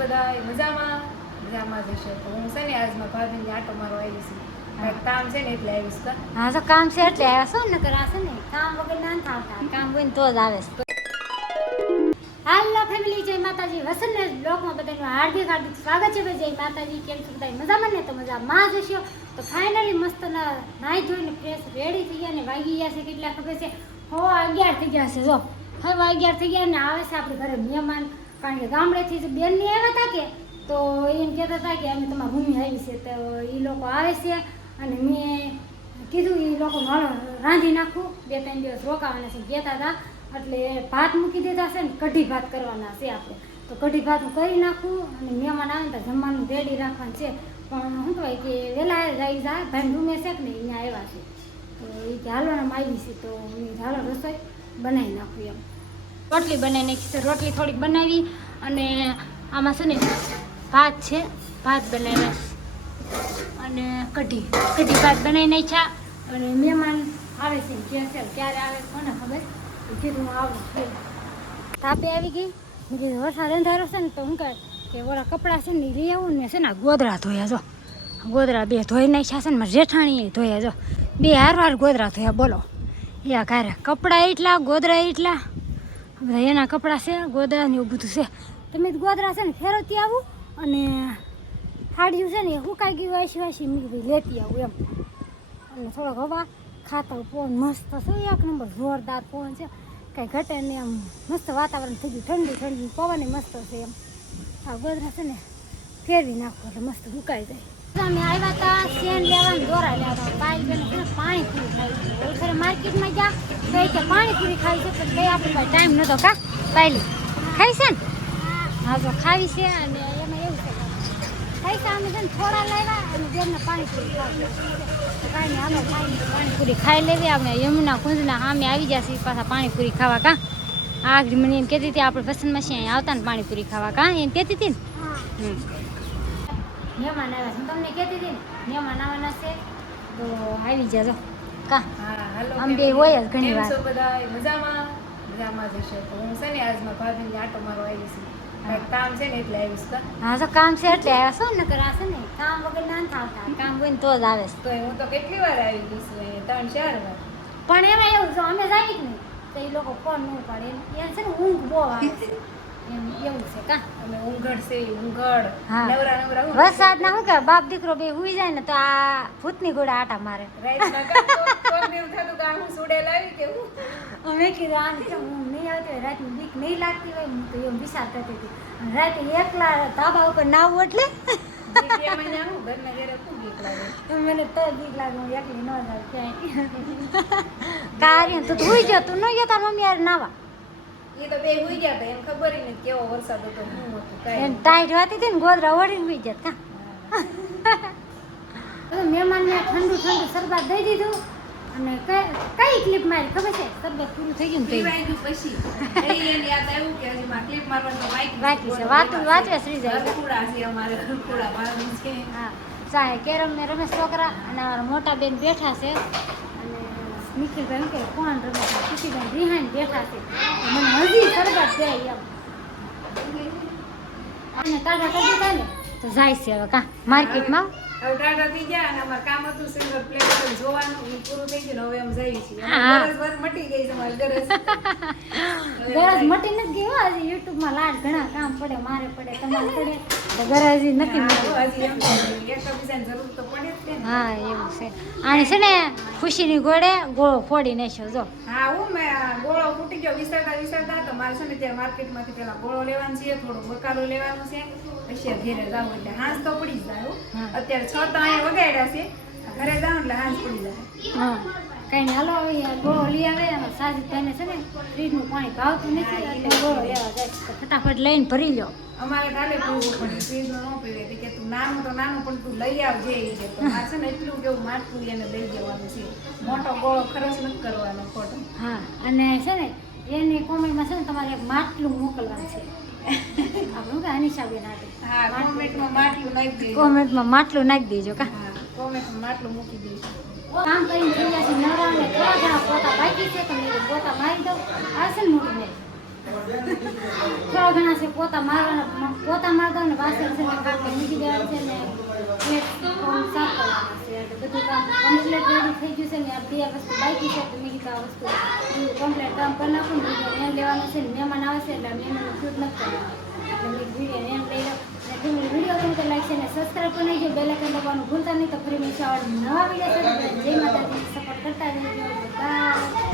બધા મજામાં મજામાં જશે તો હું છે ને આજમાં ભાભીને આટો મારો આવી છું કામ છે ને એટલે આવીશ તો હા તો કામ છે એટલે આવ્યા છો ને કરાશે ને કામ વગર ના થાવતા કામ હોય ને તો જ આવે હાલો ફેમિલી જય માતાજી વસંત બ્લોગમાં બધાનું હાર્દિક સ્વાગત છે ભાઈ જય માતાજી કેમ છો બધા મજામાં ને તો મજામાં જ હશો તો ફાઇનલી મસ્ત નાહી ધોઈને ફ્રેશ રેડી થઈ ગયા ને વાગી ગયા છે કેટલા ખબર છે 11 થઈ ગયા છે જો હવે 11 થઈ ગયા ને આવે છે આપણે ઘરે મહેમાન કારણ કે ગામડેથી જ બેન ની આવ્યા હતા કે તો એમ કહેતા હતા કે અમે તમારા રૂમી આવી છે તો એ લોકો આવે છે અને મેં કીધું એ લોકો રાંધી નાખું 2-3 દિવસ રોકાવાના છે કહેતા હતા એટલે ભાત મૂકી દીધા છે ને કઢી ભાત કરવાના છે આપણે તો કઢી ભાત હું કરી નાખું અને મહેમાન આવે તો જમવાનું રેડી રાખવાનું છે પણ શું કહેવાય કે વહેલા જઈ જાય ભાઈ રૂમે છે કે ને અહીંયા આવ્યા છે તો એ કે હાલવાનામાં આવી છે તો હું હાલો રસોઈ બનાવી નાખું એમ રોટલી બનાવી નાખી છે રોટલી થોડીક બનાવી અને આમાં છે ને ભાત છે ભાત બનાવ્યા અને કઢી ભાત બનાવી નાખ્યા અને મહેમાન આવે છે કે છે ક્યારે આવે કોને ખબર કીધું આવું તાપે આવી ગઈ કીધું વરસાદ અંધારો છે ને તો શું કહે કે ઓલા કપડાં છે ને લઈ આવું ને છે ને ગોદરા ધોયા જો ગોદરા 2 ધોઈ નાખ્યા છે ને મારે જેઠાણીએ ધોયા જો 2 હારવાર ગોદરા ધોયા બોલો યા ઘરે કપડાં એટલા ગોદરા એટલા બધા એના કપડાં છે ગોદરા ને એવું બધું છે તમે ગોદરા છે ને ફેરવતી આવું અને ફાડ્યું છે ને હુકાઈ ગયું વાસી મેં કીધું લેતી આવું એમ અને થોડોક હવા ખાતા પવન મસ્ત છે એક નંબર જોરદાર પવન છે કાંઈ ઘટે ને આમ મસ્ત વાતાવરણ થઈ ગયું ઠંડુ પવન મસ્ત છે એમ આ ગોદરા છે ને ફેરવી નાખો એટલે મસ્ત હુકાઈ જાય અમે આવ્યા હતા શેન લેવા ને દોરા લેવા હતા પાણી પાણીપુરી ખાઈ છે ખરે માર્કેટમાં ગયા તો કે પાણીપુરી ખાઈ છે પણ કઈ આપણે પાસે ટાઈમ નહોતો કા પાયલી ખાઈ છે ને હા તો ખાવી છે અને એમાં એવું છે ખાઈ છે અમે છે ને થોડા લાવ્યા અને બેનને પાણીપુરી ખાવી કાંઈ હાલો પાણીપુરી ખાઈ લેવી આપણે યમુના કુંજના સામે આવી જશે પાછા પાણીપુરી ખાવા કા આગળ મને એમ કહેતી હતી આપણે પસંદમાં છે અહીંયા આવતા ને પાણીપુરી ખાવા કા એમ કહેતી હતી ને મહેમાન આવ્યા છે તમને કહેતી હતી ને મહેમાન આવવાના છે તો આવી જાજો કા હા હાલો આમ બે હોય જ ઘણી વાર બધા મજામાં જશે તો હું છે ને આજમાં ભાભીને આટો મારો આવી છું કામ છે ને એટલે આવીશ તો હા તો કામ છે એટલે આવ્યા છો ને કરાશે ને કામ વગર ના થાવતા કામ હોય ને તો જ આવે તો હું તો કેટલી વાર આવી ગઈ છું 3-4 વાર પણ એમાં એવું છે અમે જાય જ નહીં તો એ લોકો ફોન ન પાડે એમ છે ને ઊંઘ બહુ આવે છે એમ એવું છે કા અમે ઊંઘડ હા. નવરા વરસાદ ના શું કે બાપ દીકરો બે હુઈ જાય ને તો આ ભૂતની ગોળા આટા મારે રાતના કોણ એવું થતું કે હું સુડે લાવી કે હું અમે કીધું આને કેમ ઊંઘ નહીં આવતી હોય રાતની બીક નહીં લાગતી હોય હું તો એમ વિચાર કરતી હતી અને રાતે એકલા ધાબા ઉપર નાવું એટલે ઘરના ઘરે ખૂબ બીક લાગે મને તો બીક લાગે હું એકલી ન જાઉં ક્યાંય કાર્ય તું હુઈ ગયો તું ન ગયો તાર મમ્મી યાર નાવા એ તો બે હુઈ ગયા હતા એમ ખબર ય નથી કેવો વરસાદ હતો શું હતું એને કાંઈ ટાઈટ વાતી હતી ને ગોદરા ઓઢીને હુઈ જત કા મહેમાનને ઠંડુ શરબત દઈ દીધું અને કઈ ક્લિપ મારી ખબર છે શરબત પૂરું થઈ ગયું ને પીવાઈ ગયું પછી એને યાદ આવ્યું કે હજી માં ક્લિપ મારવાનું તો બાકી છે વાંચવે શ્રી જાય ઘરકુડા છે અમારે ઘરકુડા મારવાનું છે હા ચાહે કેરમ ને રમેશ છોકરા અને અમારા મોટા બેન બેઠા છે અને નિખિલભાઈ કે કોણ રમેશ ખુશીભાઈ રિહાન બેઠા છે મને હજી શરબત દે એમ અને કાઢા કરી દીધા ને તો જાય છે હવે કા માર્કેટમાં હવે ટાટા થઈ ગયા અને અમારે કામ હતું સિંગર પ્લે બટન જોવાનું એ પૂરું થઈ ગયું ને હવે અમે જઈએ છીએ હા. ગરજ વાર મટી ગઈ છે મારી ગરજ ગરજ મટી નથી ગઈ હો હજી યુટ્યુબમાં લાડ ઘણા કામ પડે મારે પડે તમારે પડે તો ગરજ હજી નથી મટી હજી એમ એકબીજાની જરૂર તો પડે જ છે ને હા એવું છે આને છે ને ખુશીની ગોળે ગોળો ફોડી નાખ્યો જો હા હું મેં ગોળો ફૂટી ગયો વિસરતા તો મારે છે ને ત્યાં માર્કેટમાંથી પેલા ગોળો લેવાનો છે થોડો બકાલો લેવાનો છે પછી ઘરે જાવ એટલે હાંસ તો પડી જ જાય હો. હા. અત્યારે 6 તો અહીંયા વગાડ્યા છે ઘરે જાવ એટલે હાંસ પડી જાય હા કઈ નહીં હાલો હવે ગોળો લઈ આવે અને સાજી તેને છે ને ફ્રીજનું પાણી ભાવતું નથી એટલે ગોળો લેવા જાય તો ફટાફટ લઈને ભરી લો અમારે કાલે પીવું પડે ફ્રીજનું ન પીવે એટલે કે તું નાનું તો નાનું પણ તું લઈ આવજે એ કે તો મારે છે ને એટલું કેવું માટલું એને લઈ જવાનું છે મોટો ગોળો ખર્ચ નથી કરવાનો ખોટો હા અને છે ને એની કોમેન્ટમાં છે ને તમારે એક માટલું મોકલવાનું છે આપણું કે અનિશાબેન આપે હા કોમેન્ટમાં માટલું નાખી દેજો કોમેન્ટમાં માટલું નાખી દેજો કા હા કોમેન્ટમાં માટલું મૂકી દઈશું કામ કરીને થઈ ગયા છે નવરા અને થોડા ઘણા પોતા બાકી છે તો મેં પોતા મારી દઉં આવશે ને મોટી ને થોડા ઘણા છે પોતા મારવાના પોતા મારી દઉં ને પાછળ છે ને કામ મૂકી દેવાનું છે ને પ્લેટફોર્મ સાફ કરવાના છે એટલે બધું કામ કમ્પ્લીટ રેડી થઈ ગયું છે ને આ બે વસ્તુ બાકી છે તો મેં કીધું આ વસ્તુ કમ્પ્લીટ કામ કરી નાખું ને વિડીયો નેમ લેવાનું છે ને મહેમાન આવે છે એટલે મહેમાનનું શૂટ નથી કરવાનું એટલે મેં વિડીયો નેમ લઈ લો અને તમે વિડીયો ગમે તો લાઈક છે ને સબસ્ક્રાઈબ કરી નાખજો બેલ આઇકન દબાવવાનું ભૂલતા નહીં તો ફરી મળીશું આવા નવા વિડીયો સાથે જય માતાજી સપોર્ટ કરતા રહેજો બાય